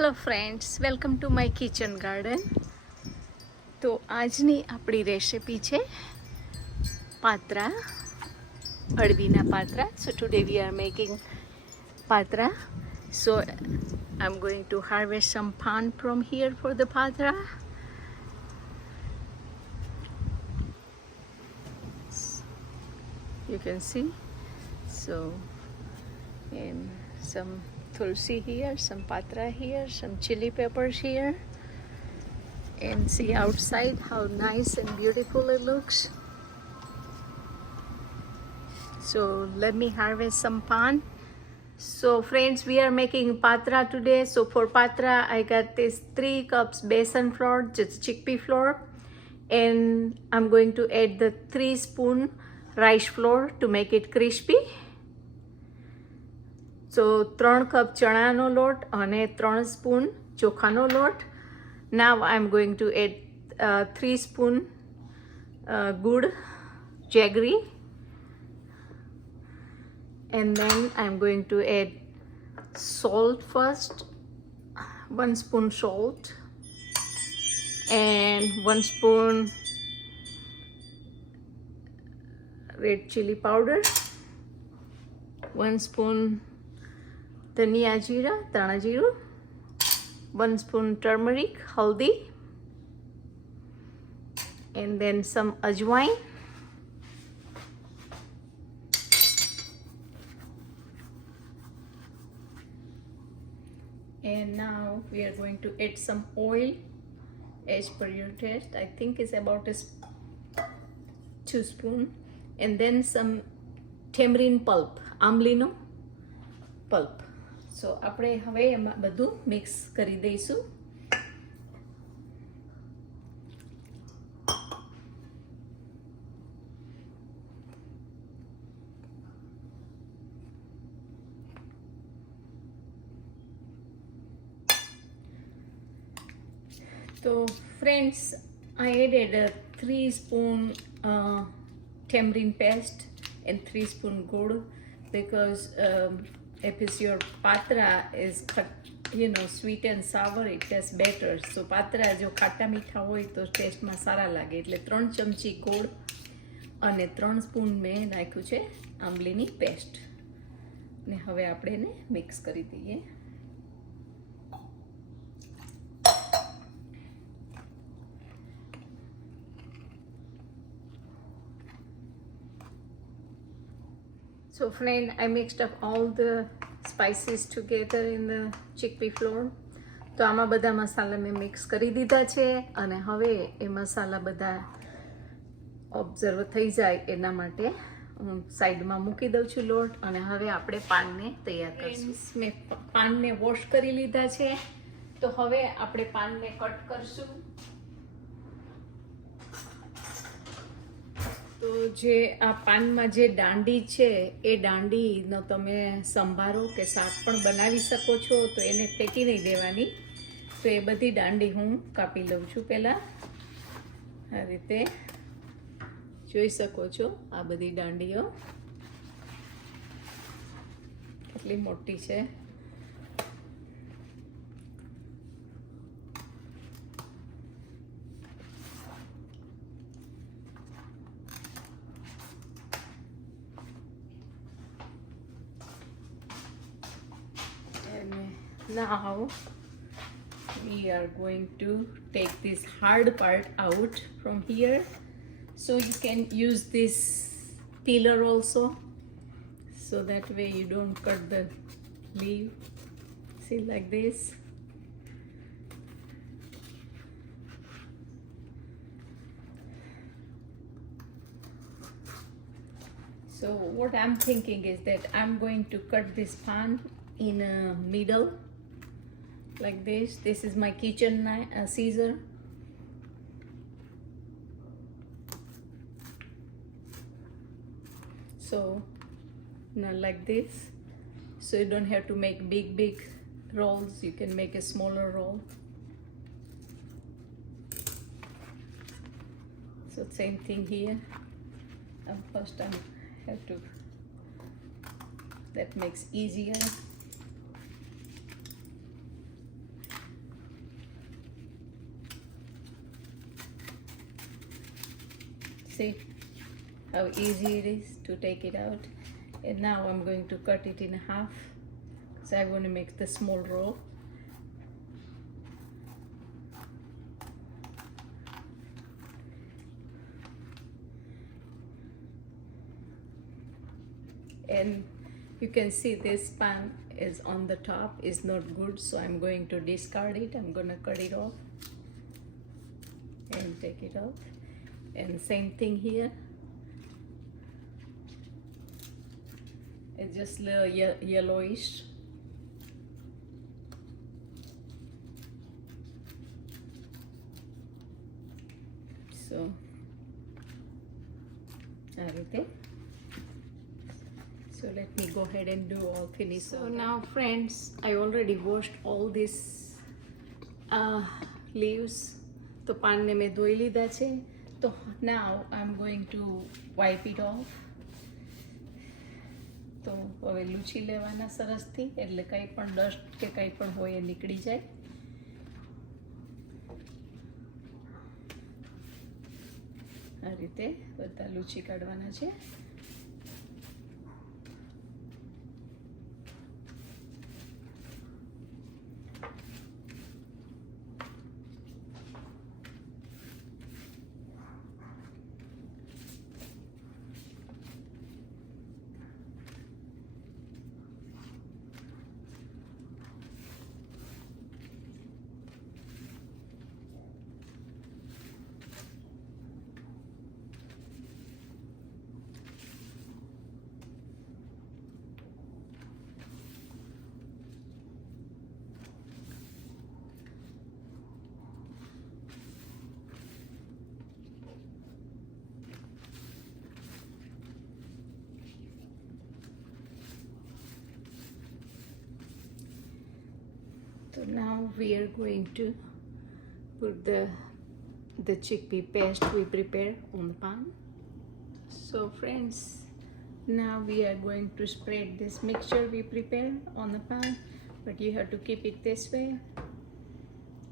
Hello friends, welcome to my kitchen garden. તો આજની આપણી રેસિપી છે પાત્રા, અળવીના patra. So today we are making patra. So I am going to harvest some paan from here for the patra. You can see. So and some tulsi here, some patra here, some chili peppers here, and see outside how nice and beautiful it looks. So let me harvest some pan. So friends, we are making patra today. So for patra I got this 3 cups besan flour, just chickpea flour, and I'm going to add the 3 spoon rice flour to make it crispy. So 3 cup ચણાનો લોટ અને 3 સ્પૂન ચોખાનો લોટ. Now I'm going to add 3 spoon good jaggery, and then I'm going to add salt first, 1 spoon salt, and 1 spoon red chili powder, 1 spoon धनिया जीरा, धाना जीरो, 1 spoon turmeric, haldi, and then some ajwain, and now we are going to add some oil as per your taste. I think it's about 2 spoon, and then some tamarind pulp, આંબલીનો pulp. સો આપણે હવે એમાં બધું મિક્સ કરી દઈશું. તો friends, I added 3 spoon tamarind paste and 3 spoon gur, because if your patra is sweet and sour, it tastes better. So patra જો ખાટા મીઠા હોય તો ટેસ્ટમાં સારા લાગે, એટલે 3 ચમચી ગોળ અને 3 સ્પૂન મેં નાખ્યું છે આંબલીની પેસ્ટ, ને હવે આપણે એને મિક્સ કરી દઈએ. So friend, I mixed up all the spices together in the chickpea flour. તો આમાં બધા મસાલા મેં મિક્સ કરી દીધા છે, અને હવે એ મસાલા બધા ઓબ્ઝર્વ થઈ જાય એના માટે હું સાઈડમાં મૂકી દઉં છું લોટ, અને હવે આપણે પાનને તૈયાર કરીશું. મેં પાનને વોશ કરી લીધા છે, તો હવે આપણે પાનને કટ કરશું. તો જે આ પાનમાં જે દાંડી છે એ દાંડીનો તમે સંભારો કે શાક પણ બનાવી શકો છો, તો એને ફેંકી નહીં દેવાની. તો એ બધી દાંડી હું કાપી લઉં છું. પહેલાં આ રીતે જોઈ શકો છો, આ બધી દાંડીઓ કેટલી મોટી છે. Now we are going to take this hard part out from here, so you can use this peeler also, so that way you don't cut the leaf. See, like this. So what I'm thinking is that I'm going to cut this pan in a middle, like this. This is my kitchen scissor. So now like this, so you don't have to make big rolls, you can make a smaller roll. So same thing here. First I have to, that makes easier. See how easy it is to take it out. And now I'm going to cut it in half. So I want to make the small roll. And you can see this pan is on the top, is not good, so I'm going to discard it. I'm going to cut it off and take it off. And same thing here. It's just a little yellowish. So આ રીતે. So let me go ahead and do all finish. So now friends, I already washed all these leaves. તો પાનને મેં ધોઈ લીધા છે. તો now I'm going to wipe it off. તો હવે લૂછી લેવાના સરસથી, એટલે કંઈ પણ ડસ્ટ કે કંઈ પણ હોય એ નીકળી જાય. આ રીતે બધા લૂછી કાઢવાના છે. So now we are going to put the chickpea paste we prepared on the pan. So friends, now we are going to spread this mixture we prepared on the pan, but you have to keep it this way.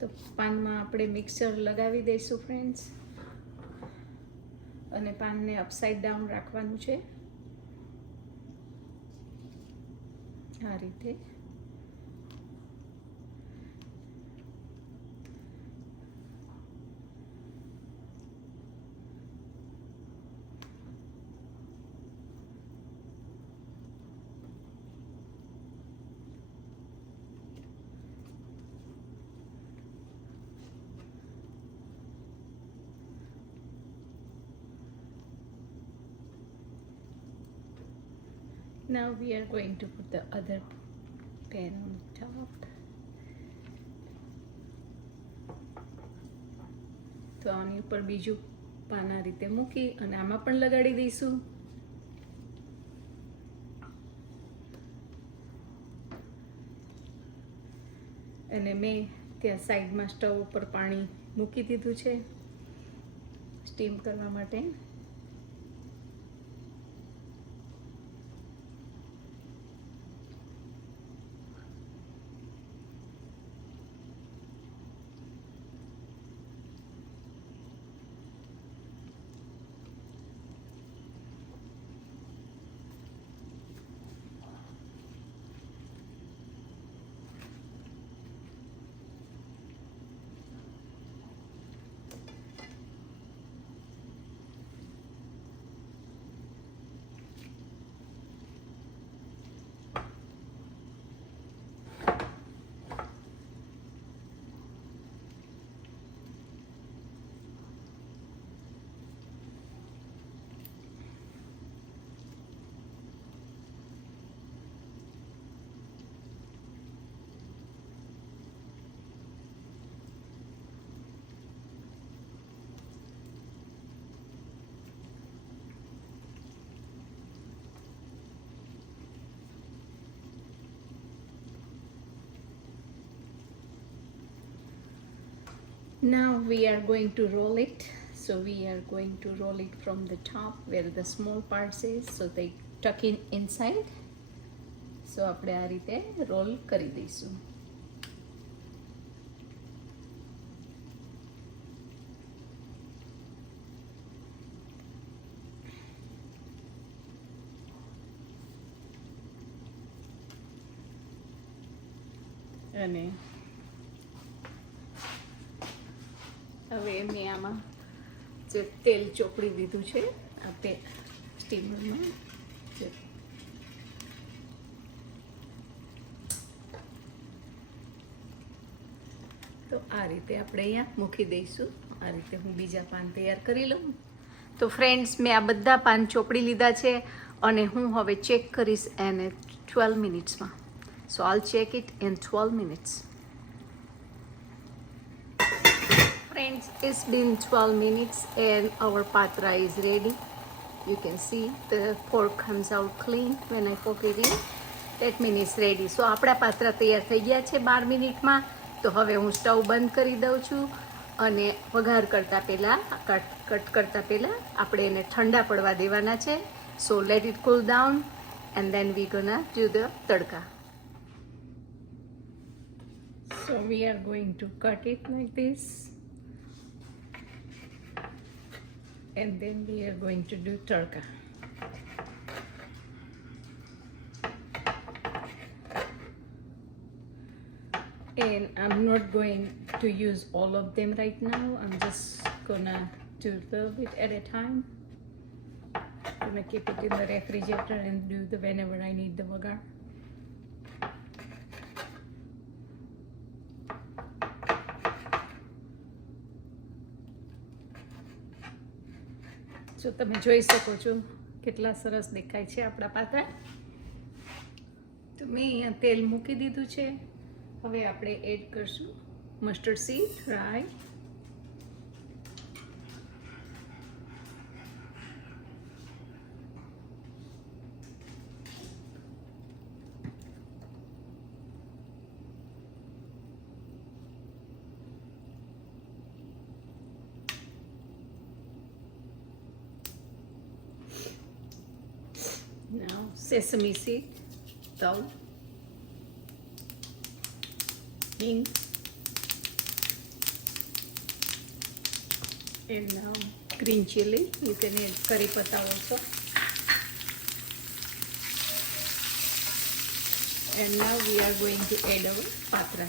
તો પાનમાં આપણે મિક્સર લગાવી દઈશું ફ્રેન્ડ્સ, અને પાનને upside down રાખવાનું છે આ રીતે. Now we are going to put the other pan on top. તો આની ઉપર બીજું પાન આ રીતે મૂકી અને આમાં પણ લગાડી દઈશું. અને મેં ત્યાં સાઈડમાં સ્ટવ ઉપર પાણી મૂકી દીધું છે સ્ટીમ કરવા માટે. Now we are going to roll it. So we are going to roll it from the top where the small parts is, so they tuck in inside. So આપણે આ રીતે રોલ કરી દઈશું. અને હવે મેં આમાં જે તેલ ચોપડી દીધું છે આ સ્ટીમરમાં તો આ રીતે આપણે અહીંયા મૂકી દઈશું. આ રીતે હું બીજા પાન તૈયાર કરી લઉં. તો ફ્રેન્ડ્સ, મેં આ બધા પાન ચોપડી લીધા છે અને હું હવે ચેક કરીશ એને 12 મિનિટ્સમાં. સો આલ check it in 12 minutes. Friends, it's been 12 minutes and our patra is ready. You can see the pork comes out clean when I poke it in. That means it's ready. So આપણા પાત્રા તૈયાર થઈ ગયા છે 12 મિનિટમાં. તો હવે હું સ્ટવ બંધ કરી દઉં છું અને વઘાર કરતાં પહેલાં કટ કરતાં પહેલાં આપણે એને ઠંડા પડવા દેવાના છે. So let it cool down and then we gonna do the tadka. So we are going to cut it like this and then we are going to do tadka. And I'm not going to use all of them right now. I'm just gonna do a little bit at a time. Gonna keep it in the refrigerator and do the whenever I need the vagar. જો તમે જોઈ શકો છો કેટલા સરસ દેખાય છે આપણા પાત્રા. તો મેં અહીંયા તેલ મૂકી દીધું છે. હવે આપણે એડ કરશું મસ્ટર્ડ સીડ, રાઈ, now sesame seed, tau, hing, and now green chili. You can add curry patta also. And now we are going to add our patra.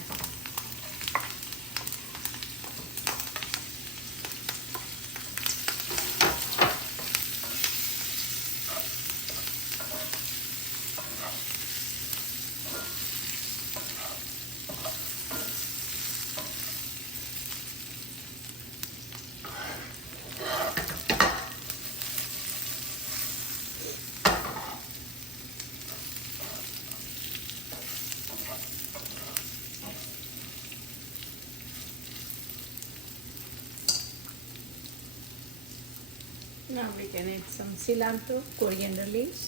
Now we can add some cilantro, coriander leaves,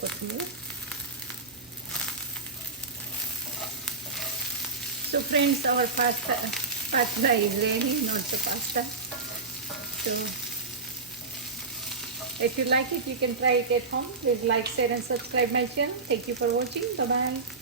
kothmir. So friends, our pasta is ready, not the pasta. So if you like it, you can try it at home. Please like, share and subscribe my channel. Thank you for watching. Bye bye.